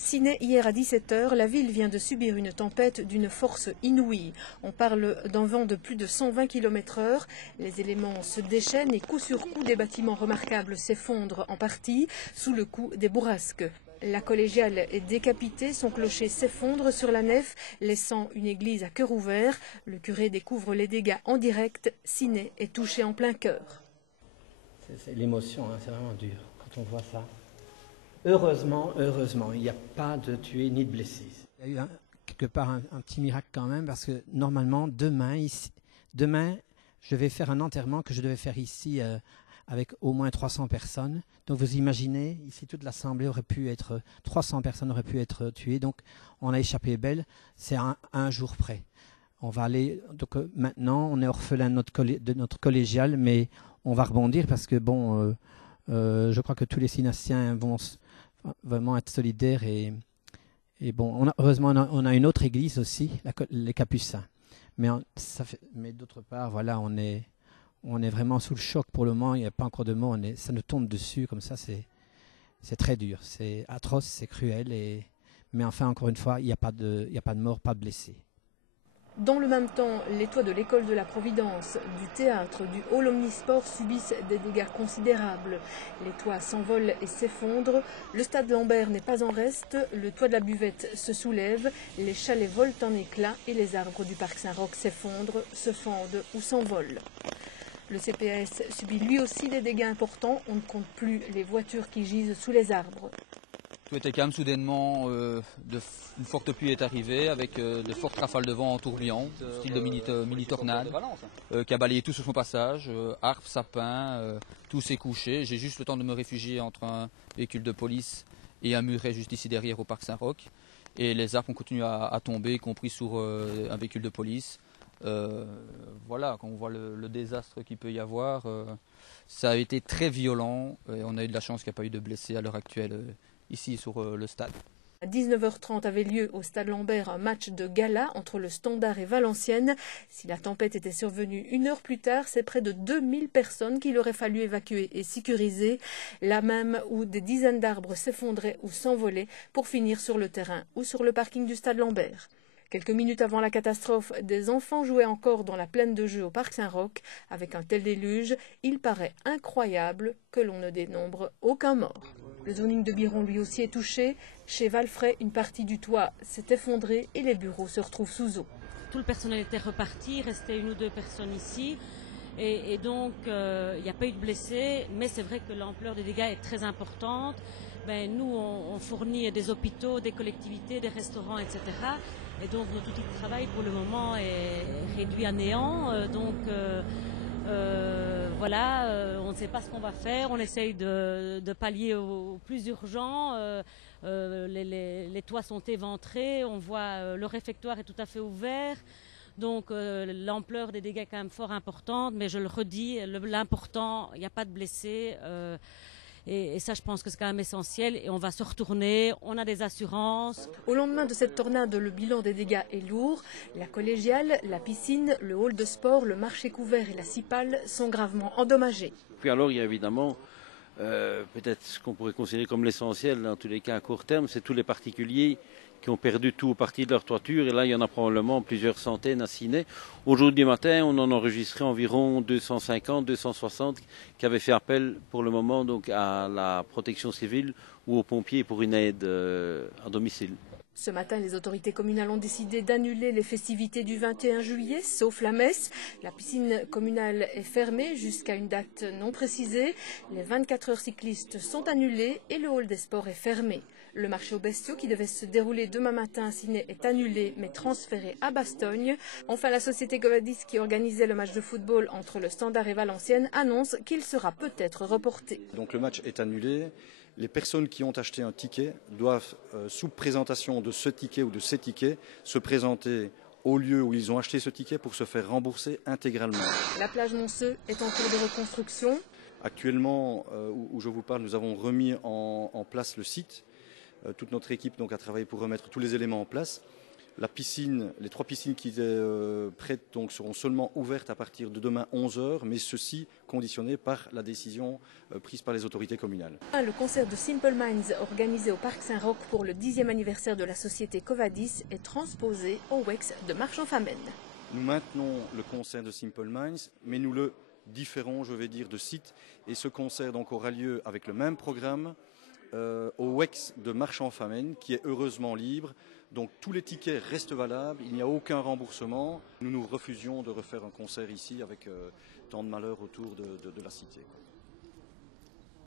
Ciné, hier à 17 h, la ville vient de subir une tempête d'une force inouïe. On parle d'un vent de plus de 120 km/h. Les éléments se déchaînent et coup sur coup, des bâtiments remarquables s'effondrent en partie sous le coup des bourrasques. La collégiale est décapitée, son clocher s'effondre sur la nef, laissant une église à cœur ouvert. Le curé découvre les dégâts en direct. Ciné est touché en plein cœur. C'est l'émotion, hein, c'est vraiment dur quand on voit ça. Heureusement, il n'y a pas de tués ni de blessés. Il y a eu quelque part un petit miracle quand même, parce que normalement, demain, je vais faire un enterrement que je devais faire ici avec au moins 300 personnes. Donc vous imaginez, ici toute l'assemblée aurait pu être, 300 personnes auraient pu être tuées. Donc on a échappé belle, c'est un jour près. On va aller, donc maintenant, on est orphelin de notre collégiale, mais on va rebondir parce que bon, je crois que tous les Synassiens vont vraiment être solidaires et bon, heureusement on a une autre église aussi, les Capucins. Mais d'autre part, voilà, on est vraiment sous le choc pour le moment. Il n'y a pas encore de mots. Ça nous tombe dessus comme ça. C'est très dur, c'est atroce, c'est cruel. Mais enfin, encore une fois, il n'y a pas de mort, pas de blessés. Dans le même temps, les toits de l'école de la Providence, du théâtre, du hall omnisport subissent des dégâts considérables. Les toits s'envolent et s'effondrent. Le stade Lambert n'est pas en reste. Le toit de la buvette se soulève. Les chalets volent en éclats et les arbres du parc Saint-Roch s'effondrent, se fendent ou s'envolent. Le CPAS subit lui aussi des dégâts importants. On ne compte plus les voitures qui gisent sous les arbres. Tout était calme, soudainement, une forte pluie est arrivée avec de fortes rafales de vent en tourbillon, style de mini-tornade, qui a balayé tout sur son passage, arbres, sapins, tout s'est couché. J'ai juste le temps de me réfugier entre un véhicule de police et un muret juste ici derrière au parc Saint-Roch. Et les arbres ont continué à tomber, y compris sur un véhicule de police. Voilà, quand on voit le désastre qu'il peut y avoir, ça a été très violent et on a eu de la chance qu'il n'y a pas eu de blessés à l'heure actuelle. Ici sur le stade. À 19 h 30 avait lieu au stade Lambert un match de gala entre le Standard et Valenciennes. Si la tempête était survenue une heure plus tard, c'est près de 2000 personnes qu'il aurait fallu évacuer et sécuriser, là même où des dizaines d'arbres s'effondraient ou s'envolaient pour finir sur le terrain ou sur le parking du stade Lambert. Quelques minutes avant la catastrophe, des enfants jouaient encore dans la plaine de jeu au parc Saint-Roch. Avec un tel déluge, il paraît incroyable que l'on ne dénombre aucun mort. Le zoning de Biron lui aussi est touché. Chez Valfray, une partie du toit s'est effondrée et les bureaux se retrouvent sous eau. Tout le personnel était reparti, il restait 1 ou 2 personnes ici. Et donc, il n'y a pas eu de blessés, mais c'est vrai que l'ampleur des dégâts est très importante. Nous, on fournit des hôpitaux, des collectivités, des restaurants, etc. Et donc, notre outil de travail, pour le moment, est réduit à néant. Voilà, on ne sait pas ce qu'on va faire. On essaye de pallier au plus urgent. Les toits sont éventrés. On voit le réfectoire est tout à fait ouvert. Donc l'ampleur des dégâts est quand même fort importante, mais je le redis, l'important, il n'y a pas de blessés. Et ça, je pense que c'est quand même essentiel. Et on va se retourner, on a des assurances. Au lendemain de cette tornade, le bilan des dégâts est lourd. La collégiale, la piscine, le hall de sport, le marché couvert et la cipale sont gravement endommagés. Puis alors, il y a évidemment peut-être ce qu'on pourrait considérer comme l'essentiel, dans tous les cas à court terme, c'est tous les particuliers qui ont perdu tout ou partie de leur toiture. Et là, il y en a probablement plusieurs centaines à Ciné. Aujourd'hui matin, on en enregistrait environ 250, 260 qui avaient fait appel pour le moment donc à la protection civile ou aux pompiers pour une aide à domicile. Ce matin, les autorités communales ont décidé d'annuler les festivités du 21 juillet, sauf la messe. La piscine communale est fermée jusqu'à une date non précisée. Les 24 heures cyclistes sont annulées et le hall des sports est fermé. Le marché aux bestiaux qui devait se dérouler demain matin à Ciné est annulé mais transféré à Bastogne. Enfin, la société Govadis qui organisait le match de football entre le Standard et Valenciennes annonce qu'il sera peut-être reporté. Donc le match est annulé. Les personnes qui ont acheté un ticket doivent, sous présentation de ce ticket ou de ces tickets, se présenter au lieu où ils ont acheté ce ticket pour se faire rembourser intégralement. La plage Monceux est en cours de reconstruction. Actuellement, où je vous parle, nous avons remis en place le site. Toute notre équipe donc, a travaillé pour remettre tous les éléments en place. La piscine, les 3 piscines qui étaient prêtes donc, seront seulement ouvertes à partir de demain 11h, mais ceci conditionné par la décision prise par les autorités communales. Le concert de Simple Minds organisé au Parc Saint-Roch pour le 10e anniversaire de la société Covadis est transposé au WEX de Marchand-Famenne. Nous maintenons le concert de Simple Minds, mais nous le différons, je vais dire, de site. Et ce concert donc aura lieu avec le même programme au WEX de Marchand-Famenne, qui est heureusement libre. Donc tous les tickets restent valables, il n'y a aucun remboursement. Nous nous refusions de refaire un concert ici avec tant de malheur autour de la cité.